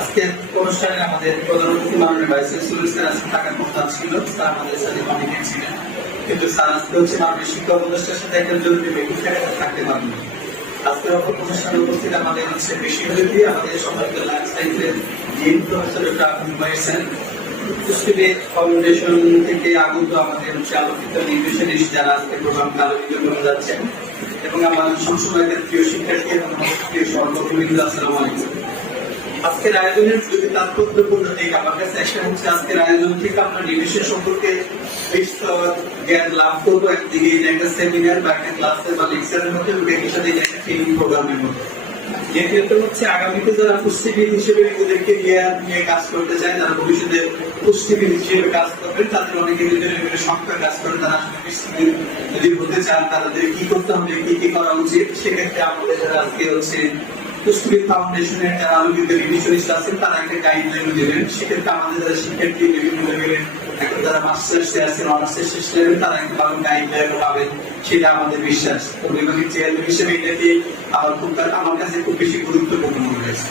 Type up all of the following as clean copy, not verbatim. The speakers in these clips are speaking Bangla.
আজকের অনুষ্ঠানে আমাদের প্রধান অতিথি মাননীয় ভাইস চ্যান্সেলর স্যার আজকে থাকার কথা ছিল, স্যার আমাদের সাথে অনেকে ছিলেন, কিন্তু স্যার আজকে হচ্ছে মাননীয় শিক্ষা উপদেষ্টার সাথে একটা জরুরি মিটিং থাকতে পারবেন। আজকের অনুষ্ঠানে উপস্থিত আমাদের হচ্ছে বিশ্ববিদ্যালয় আমাদের সম্মানিত লাইফ সায়েন্সের ডিন প্রফেসর ডক্টর আব্দুল মাহির স্যার, পুষ্টিবিদ ফাউন্ডেশন থেকে আগত আমাদের হচ্ছে আলোকিত নির্বিশেষ যারা আজকে প্রোগ্রামকে আলোকিত করে যাচ্ছেন, এবং আমার সবসময় প্রিয় শিক্ষার্থী এবং প্রিয় সহকর্মীবৃন্দ, আসসালামু আলাইকুম। আজকের আয়োজনের যদি তাৎপর্যপূর্ণ দিক আমার কাছে একটা হচ্ছে আজকের আয়োজন থেকে আমরা নির্বিশেষ সম্পর্কে জ্ঞান লাভ করবো, একদিকে একটা সেমিনার বা একটা ক্লাসের বা লেকচারের মধ্যে, একই সাথে একটা ট্রেনিং প্রোগ্রামের মধ্যে। দ্বিতীয়ত হচ্ছে আগামীতে যারা পুষ্টিবিদ হিসেবে নিজেদেরকে নিয়ে কাজ করতে চায়, যারা ভবিষ্যতে পুষ্টিবিদ হিসেবে কাজ করবেন, তাদের অনেকে বিভিন্ন সংখ্যা কাজ করে, তারা পুষ্টিবিদ যদি হতে চান তাদের কি করতে হবে, কি করা উচিত, সেক্ষেত্রে আমাদের যারা আজকে হচ্ছে পুষ্টিবিদ ফাউন্ডেশনের যারা আলোকিত রিভিশনিস্ট আছেন তারা একটা গাইডলাইন দেবেন। সেক্ষেত্রে আমাদের যারা শিক্ষার্থী বিভিন্ন লেভেলের এখন যারা মাস্টার্সে আছেন, অনার্সের শেষ লেভেল, তারা একটা ভালো গাইডলাইন পাবেন, সেটা আমাদের বিশ্বাস। তো বিভাগের চেয়ারম্যান হিসেবে এটাকে আমার কাছে খুব বেশি গুরুত্বপূর্ণ মনে হয়েছে।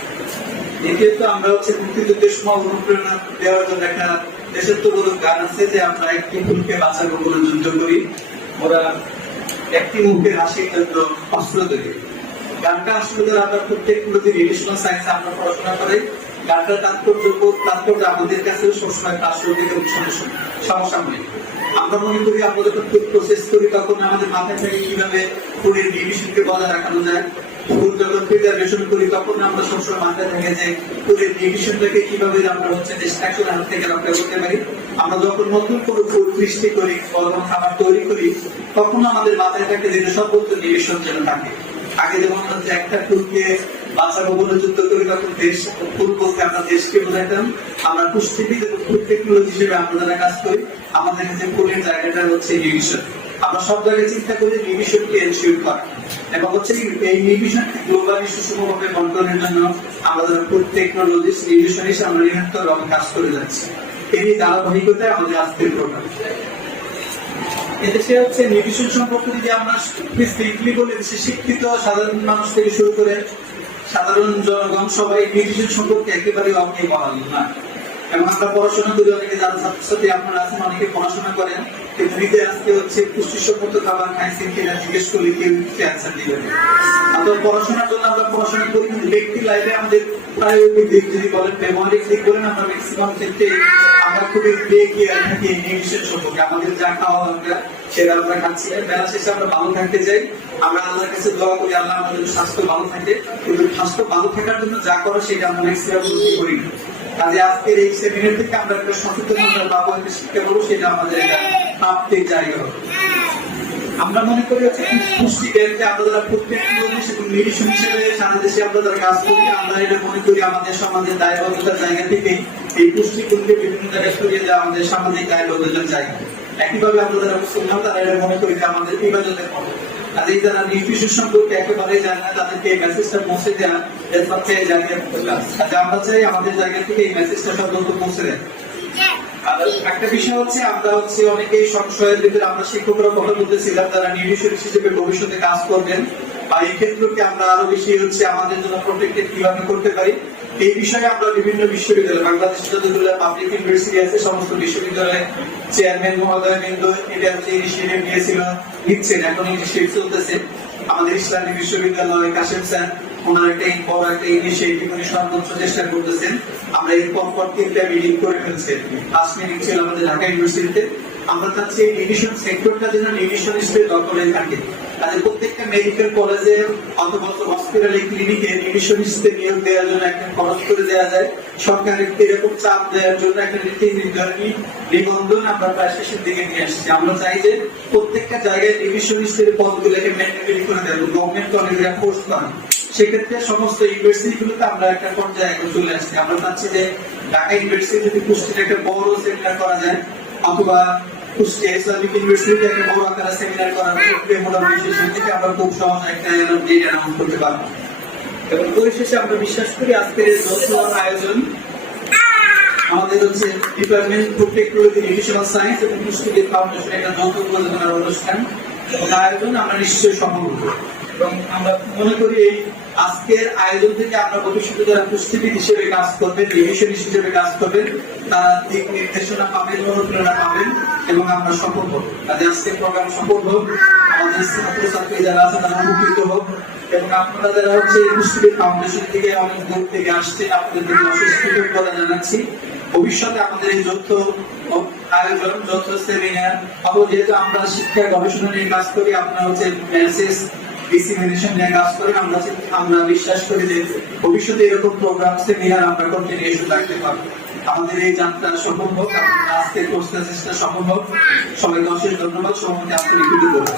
দ্বিতীয়ত আমরা হচ্ছে মুক্তিযুদ্ধের সময় অনুপ্রেরণা দেওয়ার জন্য একটা দেশাত্মবোধক গান আছে যে আমরা একটি ফুলকে বাঁচাবো বলে যুদ্ধ করি, ওরা একটি মুখের হাসির জন্য অস্ত্র তৈরি। গানটা আসলে আমরা প্রত্যেকগুলো যে রিলেশনাল সায়েন্স আমরা পড়াশোনা করে, গানটার তাৎপর্য আমাদের কাছে সবসময় প্রাসঙ্গিক এবং সমসাময়িক। আমরা মনে করি আমরা যখন প্রসেস করি তখন আমাদের মাথায় থাকে কিভাবে ফুলের নিউট্রিশনকে বজায় রাখানো যায়, ফুল যখন প্রিজার্ভেশন করি তখন আমরা সবসময় মাথায় থাকে যে ফুলের নিউট্রিশনটাকে কিভাবে আমরা হচ্ছে ডিস্ট্রাকশন হাত থেকে রক্ষা করতে পারি। আমরা যখন নতুন কোনো ফুল সৃষ্টি করি, কোনো খাবার তৈরি করি, তখন আমাদের মাথায় থাকে যে সর্বোচ্চ নিউট্রিশন যেন থাকে। আগে যেমন হচ্ছে একটা ফুলকে বাঁচাবো বলে যুদ্ধ করি, তখন দেশ ফুল বলতে আমরা দেশকে বোঝাইতাম। আমরা পুষ্টিবিদ এবং ফুড টেকনোলজি হিসেবে আমরা যারা কাজ করি, আমাদের কাছে ফুলের জায়গাটা হচ্ছে নিউট্রিশন। আমরা সব জায়গায় চিন্তা করি নিউট্রিশনকে এনশিওর করা, এবং হচ্ছে এই নিউট্রিশন গ্লোবালি সুষমভাবে বন্টনের জন্য আমরা যারা ফুড টেকনোলজিস্ট নিউট্রিশনিস্ট আমরা নিরন্তর কাজ করে যাচ্ছি। এই ধারাবাহিকতায় আমাদের আজকের প্রোগ্রাম। এদেশে হচ্ছে নিউট্রিশন সম্পর্কে যদি আমরা সিম্পলি বলে দেশে শিক্ষিত সাধারণ মানুষ থেকে শুরু করে সাধারণ জনগণ সবাই নিউট্রিশন সম্পর্কে একেবারে অজ্ঞ বলা না। এবং আমরা পড়াশোনা করি, অনেকে যারা ছাত্রছাত্রী আপনারা আছেন অনেকে পড়াশোনা করেন, কিন্তু নিজে আজকে হচ্ছে পুষ্টিসম্মত খাবার খাইছেন কিনা জিজ্ঞেস করলে কেউ অ্যান্সার দিবে না। আমরা পড়াশোনার জন্য আমরা পড়াশোনা করি, কিন্তু ব্যক্তি লাইফে আমাদের প্রায়োরিক দিক যদি বলেন, ব্যবহারিক দিক বলেন, আমরা ম্যাক্সিমাম ক্ষেত্রে আমরা খুবই বেকিয়ার থাকি নিউট্রিশন সম্পর্কে। আমাদের যা খাওয়া দরকার সেটা আমরা খাচ্ছি, বেলা শেষে আমরা ভালো থাকতে চাই। আমরা আল্লাহর কাছে দোয়া করি আল্লাহ আমাদের স্বাস্থ্য ভালো থাকে, কিন্তু স্বাস্থ্য ভালো থাকার জন্য যা করো সেটা আমরা ম্যাক্সিমাম করি না। কাজে আজকের এই সেমিনার থেকে আমরা একটা সচেতনতা পাবো, একটা শিক্ষা পাবো, সেটা আমাদের একটা প্রাপ্তির জায়গা হবে। আমরা মনে করি হচ্ছে পুষ্টি জ্ঞানকে আমরা যারা প্রত্যেক নিউট্রিশন হিসেবে সারা দেশে আমরা যারা কাজ করি, আমরা এটা মনে করি আমাদের সমাজের দায়বদ্ধতার জায়গা থেকে এই পুষ্টিগুণকে বিভিন্ন জায়গায় সরিয়ে দেওয়া আমাদের সামাজিক দায়বদ্ধতার জায়গা। একইভাবে আমরা যারা মুসলমান তারা এটা মনে করি যে আমাদের ইবাদতের পথ। আর এই যারা নিউট্রিশন সম্পর্কে একেবারেই জানে না, তাদেরকে এই মেসেজটা পৌঁছে দেওয়া এর সবচেয়ে জায়গা কাজে আমরা চাই আমাদের জায়গা থেকে এই মেসেজটা সর্বন্ত পৌঁছে দেয়। আর একটা বিষয় হচ্ছে আমরা হচ্ছে অনেকেই সংশয়ের ভিতরে আমরা শিক্ষকরা কথা বলতেছিলাম যারা নিউট্রিশন হিসেবে ভবিষ্যতে কাজ করবেন, বা এই ক্ষেত্রকে আমরা আরো বেশি হচ্ছে আমাদের জন্য প্রোটেক্টেড কিভাবে করতে পারি, এই বিষয়ে আমরা বিভিন্ন বিশ্ববিদ্যালয়, বাংলাদেশের যতগুলো পাবলিক ইউনিভার্সিটি আছে সমস্ত বিশ্ববিদ্যালয়ের চেয়ারম্যান মহোদয় কিন্তু এটা হচ্ছে ইনিশিয়েটিভ নিয়েছিল, নিচ্ছেন, এখন ইনিশিয়েটিভ চলতেছে। আমাদের ইসলামী বিশ্ববিদ্যালয় কাশেম স্যার ওনার একটা বড় একটা ইনিশিয়েটিভ উনি সর্বোচ্চ চেষ্টা করতেছেন। আমরা এই পরপর 3টা মিটিং করে ফেলছি, 5 মিটিং ছিল আমাদের ঢাকা ইউনিভার্সিটিতে। আমরা চাচ্ছি এই নিউট্রিশন সেক্টরটা যেন নিউট্রিশনিস্টের দখলে থাকে। তাদের প্রত্যেকটা মেডিকেল কলেজে অথবা হসপিটালে ক্লিনিকে নিউট্রিশনিস্টদের নিয়োগ দেওয়ার জন্য একটা খরচ করে দেওয়া যায়। সরকারের এরকম চাপ দেওয়ার জন্য একটা নীতি নিবন্ধন আমরা প্রায় শেষের দিকে নিয়ে আসছি। আমরা চাই যে প্রত্যেকটা জায়গায় নিউট্রিশনিস্টের পদগুলোকে ম্যান্ডেটরি করে দেব, গভর্নমেন্ট কলেজে ফোর্স করেন। সেক্ষেত্রে সমস্ত ইউনিভার্সিটি গুলোতে আমরা একটা পর্যায়ে এখন চলে আসছি। আমরা চাচ্ছি যে ঢাকা ইউনিভার্সিটি যদি পুষ্টির একটা বড় সেমিনার করা যায়, অথবা কুষ্টিয়া ইসলামিক ইউনিভার্সিটিতে একটা বড় আকারে সেমিনার করার ক্ষেত্রে মোটামুটি শেষের দিকে আমরা খুব সহজ একটা ডেট অ্যানাউন্স করতে পারবো। এবং পরিশেষে আমরা বিশ্বাস করি আজকের এই যৌথ আয়োজন আমাদের হচ্ছে department food technology nutritional science এবং পুষ্টিবিদ ফাউন্ডেশন একটা যৌথ প্রযোজনার অনুষ্ঠান এবং আয়োজন আমরা নিশ্চয়ই সফল করব। এবং আমরা মনে করি এই আজকের আয়োজন থেকে আমরা ভবিষ্যতে যারা পুষ্টিবিদ হিসেবে কাজ করবেন, রিভিশনিস্ট হিসেবে কাজ করবেন, তারা দিক নির্দেশনা পাবেন, অনুপ্রেরণা পাবেন এবং আমরা সফল হব। কাজে আজকের প্রোগ্রাম সফল হোক, আমাদের ছাত্রছাত্রী যারা আছে তারা উপকৃত হোক এবং আপনারা যারা হচ্ছে পুষ্টিবিদ ফাউন্ডেশন থেকে অনেক দূর থেকে আসছে, আপনাদের প্রতি অশেষ কৃতজ্ঞতা জানাচ্ছি। ভবিষ্যতে আমাদের এই যৌথ আয়োজন, যৌথ সেমিনার, যেহেতু আমরা শিক্ষা গবেষণা নিয়ে কাজ করি, আপনারা হচ্ছে মেসেজ ডিসিমিনেশন নিয়ে কাজ করেন, আমরা বিশ্বাস করি যে ভবিষ্যতে এরকম প্রোগ্রাম সেমিনার আমরা কন্টিনিউশন রাখতে পারবো। আমাদের এই যাত্রা সফল হোক, আজকের প্রচেষ্টা সফল হোক। সবাইকে অশেষ ধন্যবাদ, সবাইকে আন্তরিক কৃতজ্ঞতা।